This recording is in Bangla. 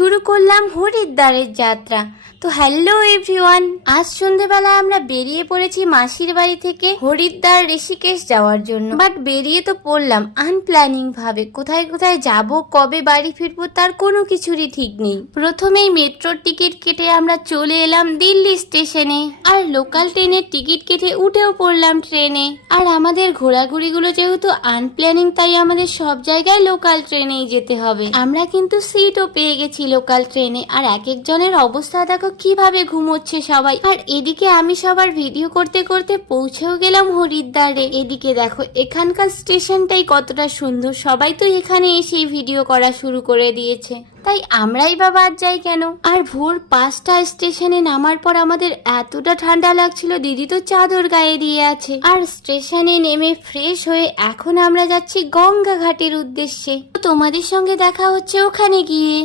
শুরু করলাম হরিদ্বারের যাত্রা। তো হ্যালো এভরিওয়ান, আজ সন্ধ্যেবেলা আমরা বেরিয়ে পড়েছি মাসির বাড়ি থেকে হরিদ্বার ঋষিকেশ যাওয়ার জন্য। বাট বেরিয়ে তো পড়লাম আনপ্ল্যানিং ভাবে। কোথায় কোথায় যাব, কবে বাড়ি ফিরবো তার কোনো কিছুরই ঠিক নেই। প্রথমেই মেট্রোর টিকিট কেটে আমরা চলে এলাম দিল্লি স্টেশনে, আর লোকাল ট্রেনের টিকিট কেটে উঠেও পড়লাম ট্রেনে। আর আমাদের ঘোরাঘুরিগুলো যেহেতু আনপ্ল্যানিং, তাই আমাদের সব জায়গায় লোকাল ট্রেনেই যেতে হবে। আমরা কিন্তু সিটও পেয়ে গেছি লোকাল ট্রেনে। আর এক একজনের অবস্থা দেখো কিভাবে ঘুমোচ্ছে সবাই। আর এদিকে আমি সবার ভিডিও করতে করতে পৌঁছেও গেলাম হরিদ্বারে। এদিকে দেখো এখানকার স্টেশনটাই কতটা সুন্দর, সবাই তো এখানে এসেই ভিডিও করা শুরু করে দিয়েছে, তাই আমরাই বা বাদ যাই কেন। আর ভোর 5টা স্টেশনে নামার পর আমাদের এতটা ঠান্ডা লাগছিল, দিদি তো চাদর গায়ে দিয়ে আছে। আর স্টেশনে নেমে ফ্রেশ হয়ে এখন আমরা যাচ্ছি গঙ্গা ঘাটের উদ্দেশ্যে। তোমাদের সঙ্গে দেখা হচ্ছে ওখানে গিয়ে।